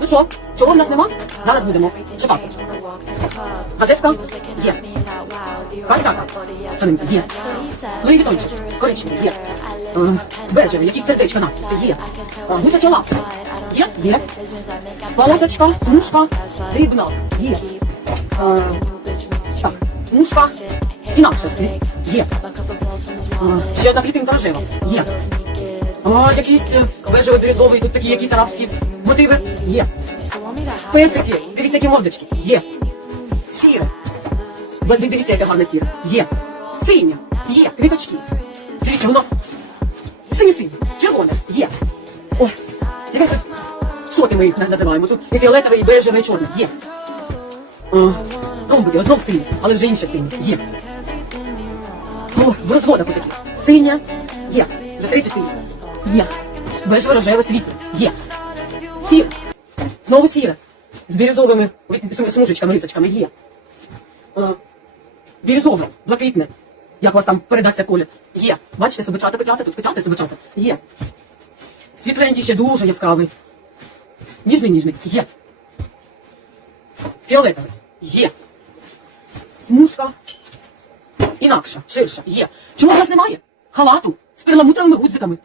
Ну що, чого в нас нема? Зараз будемо чекати. Газетка є. Що не є. Луї Вітончик. Коричневий є. Е, Бежевий, якісь сердечка на є. Е, Гусяча лапка. Є? Є. Полосочка, смужка, дрібна. Є. Е, Так, смужка. Інакше є. Ще одна клітинка рожева. Є. А, якісь е, бежевий, бірюзовий, тут такі якісь арабські мотиви. Є. Песики, дивіться, які мордочки. Є. Сіре. Ви Дивіться, яке гарне сіре. Є. Синє. Є. Квіточки. Дивіться, воно. Синє синє. Червоне. Є. Ой. Дивіться. Соти ми їх називаємо. Тут і фіолетове, і бежеве, і чорне. Є. А, Ромбики, знов синє, але вже інше синє. Є. О, в розводах отакі. Синя. Є. Вже третє Є. Бежеве, рожеве, світле. Є. Сіре. Знову сіре. З бірюзовими смужечками, рисочками є. Е, бірюзове, блакитне. Як у вас там передаться колір? Є. Бачите, собачата, котята, тут котята, собачата. Є. Світленький ще дуже яскравий. Ніжний, ніжний. Є. Фіолетовий. Є. Смужка. Інакша, ширша. Є. Чому в нас немає? Халату з перламутровими гудзиками.